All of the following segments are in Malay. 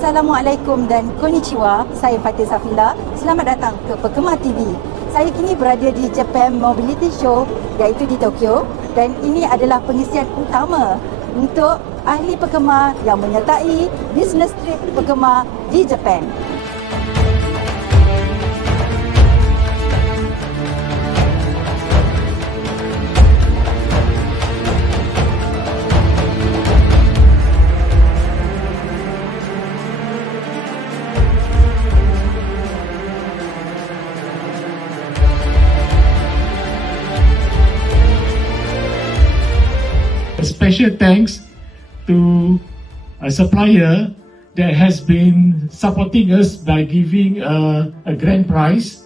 Assalamualaikum dan konnichiwa. Saya Fatin Safila. Selamat datang ke Pekemar TV. Saya kini berada di Japan Mobility Show iaitu di Tokyo, dan ini adalah pengisian utama untuk ahli pekemar yang menyertai business trip pekemar di Japan. Special thanks to a supplier that has been supporting us by giving a grand prize.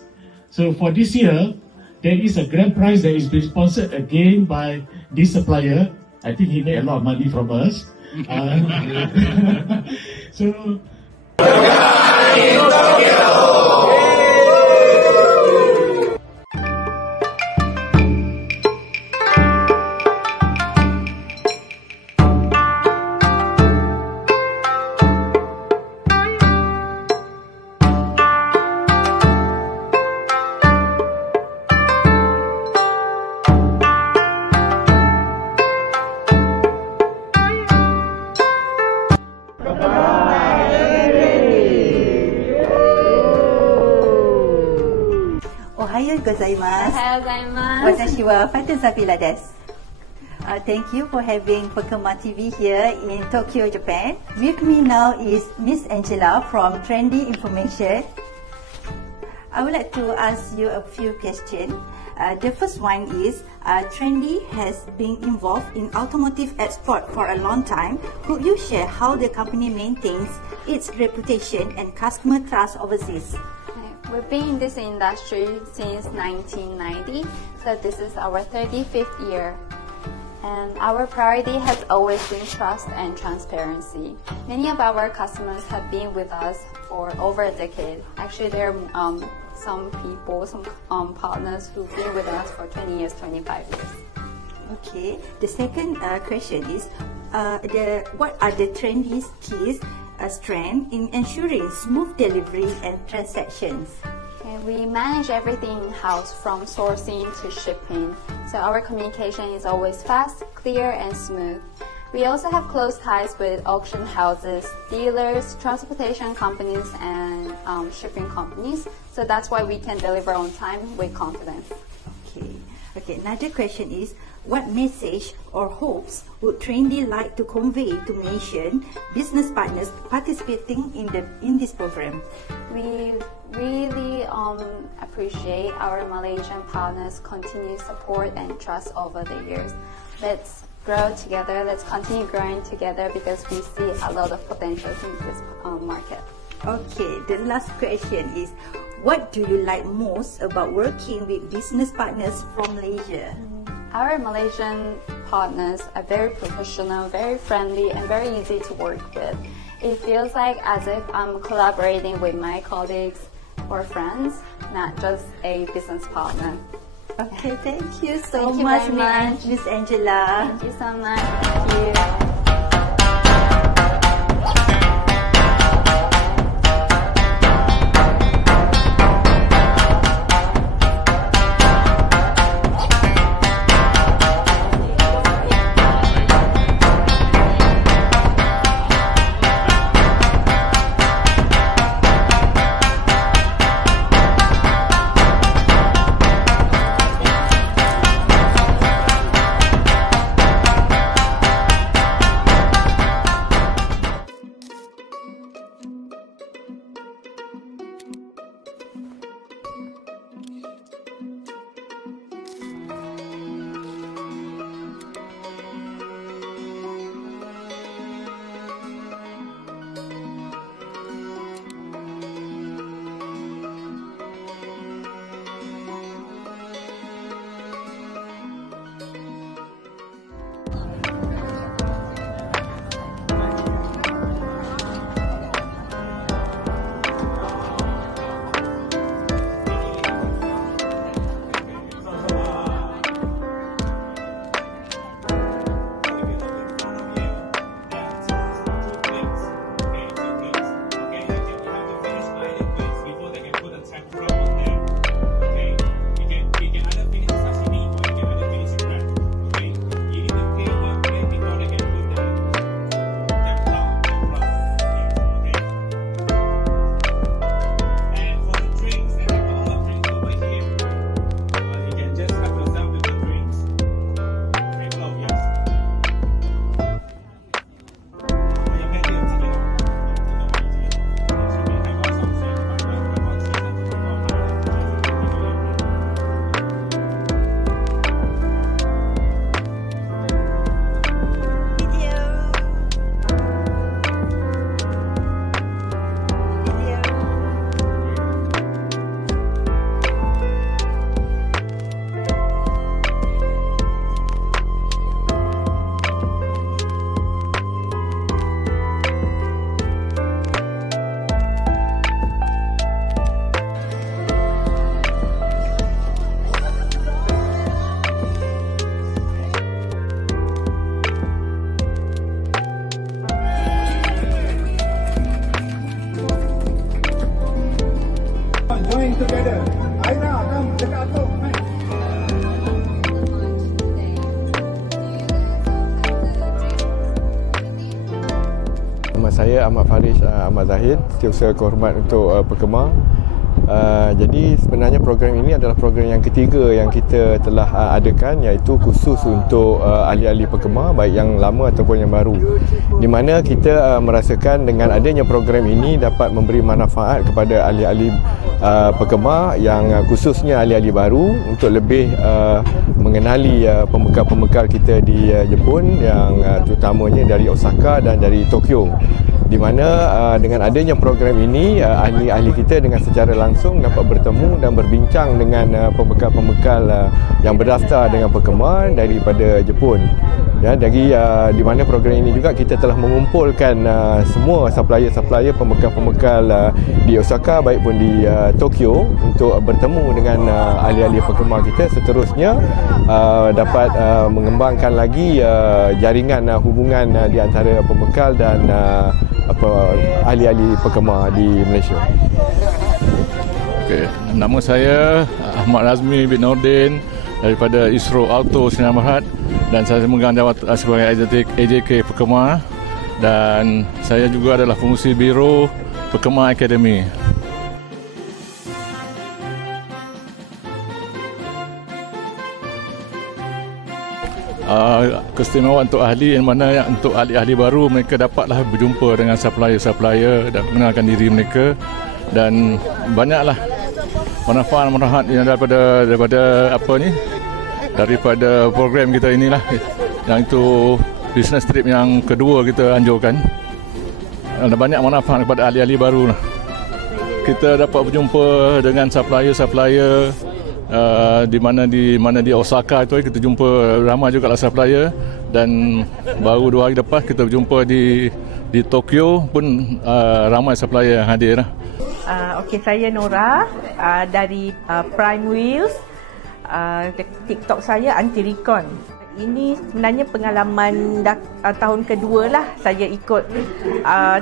So for this year, there is a grand prize that is being sponsored again by this supplier. I think he made a lot of money from us. So. Ohayou gozaimasu. Ohayou gozaimasu. Watashi wa Fatin Safila desu. Thank you for having Pekemar TV here in Tokyo, Japan. With me now is Miss Angela from Trendy Information. I would like to ask you a few questions. The first one is, Trendy has been involved in automotive export for a long time. Could you share how the company maintains its reputation and customer trust overseas? We've been in this industry since 1990, so this is our 35th year. And our priority has always been trust and transparency. Many of our customers have been with us for over a decade. Actually, there are some people, some partners who've been with us for 20 years, 25 years. Okay. The second question is, what are the Trendy's keys strength in ensuring smooth delivery and transactions? Okay, we manage everything in-house from sourcing to shipping, so our communication is always fast, clear and smooth. We also have close ties with auction houses, dealers, transportation companies and shipping companies, so that's why we can deliver on time with confidence. Okay, another question is, what message or hopes would Trendy like to convey to Malaysian business partners participating in this program? We really appreciate our Malaysian partners' continued support and trust over the years. Let's grow together, let's continue growing together because we see a lot of potential in this market. Okay, the last question is, what do you like most about working with business partners from Malaysia? Our Malaysian partners are very professional, very friendly and very easy to work with. It feels like as if I'm collaborating with my colleagues or friends, not just a business partner. Okay, thank you so much, Miss Angela. Thank you so much. Thank you. Saya Ahmad Faris Ahmad Zahid, Setiausaha Kehormat untuk Perkemar. Jadi sebenarnya program ini adalah program yang ketiga yang kita telah adakan, iaitu khusus untuk ahli-ahli Perkemar, baik yang lama ataupun yang baru, di mana kita merasakan dengan adanya program ini dapat memberi manfaat kepada ahli-ahli Perkemar, yang khususnya ahli-ahli baru, untuk lebih mengenali pembekal-pembekal kita di Jepun, yang terutamanya dari Osaka dan dari Tokyo, di mana dengan adanya program ini ahli-ahli kita dengan secara langsung dapat bertemu dan berbincang dengan pembekal-pembekal yang berdaftar dengan Perkemar daripada Jepun. Ya, dari di mana program ini juga kita telah mengumpulkan semua supplier-supplier pembekal-pembekal di Osaka baik pun di Tokyo untuk bertemu dengan ahli-ahli Perkemar kita, seterusnya dapat mengembangkan lagi jaringan hubungan di antara pembekal dan ahli-ahli Perkemar di Malaysia. Okay. Nama saya Ahmad Razmi bin Nordin daripada ISRO Auto Sinar Berhad, dan saya memegang jawatan sebagai AJK Perkemar, dan saya juga adalah pengurusi Biro Perkemar Academy. Keistimewaan untuk ahli, yang mana untuk ahli-ahli baru, mereka dapatlah berjumpa dengan supplier-supplier dan mengenalkan diri mereka, dan banyaklah manfaat-manfaat yang daripada program kita inilah, yang itu business trip yang kedua kita anjurkan. Ada banyak manfaat kepada ahli-ahli baru lah. Kita dapat berjumpa dengan supplier-supplier di mana di Osaka itu kita jumpa ramai juga lah supplier, dan baru 2 hari lepas kita berjumpa di Tokyo pun ramai supplier yang hadir lah. Okey, saya Nora dari Prime Wheels. TikTok saya Anti Recon. Ini sebenarnya pengalaman tahun kedua lah saya ikut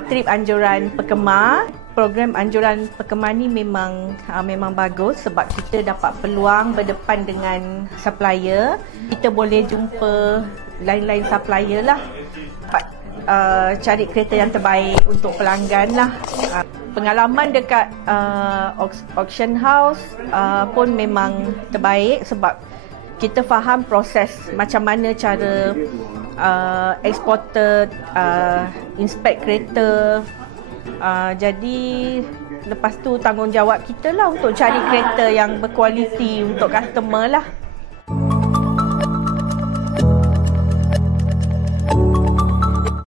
trip anjuran Perkemar. Program anjuran Perkemar ni memang bagus sebab kita dapat peluang berdepan dengan supplier. Kita boleh jumpa lain-lain supplier lah. Dapat cari kereta yang terbaik untuk pelanggan lah. Pengalaman dekat auction house pun memang terbaik sebab kita faham proses macam mana cara exporter inspect kereta. Jadi lepas tu tanggungjawab kita lah untuk cari kereta yang berkualiti untuk customer lah.